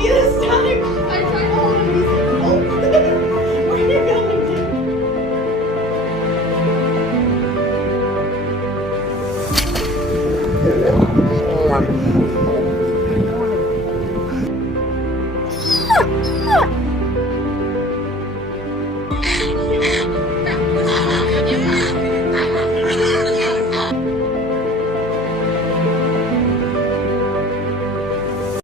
me this time. I tried to hold him. He's like, oh. Where are you going, dude?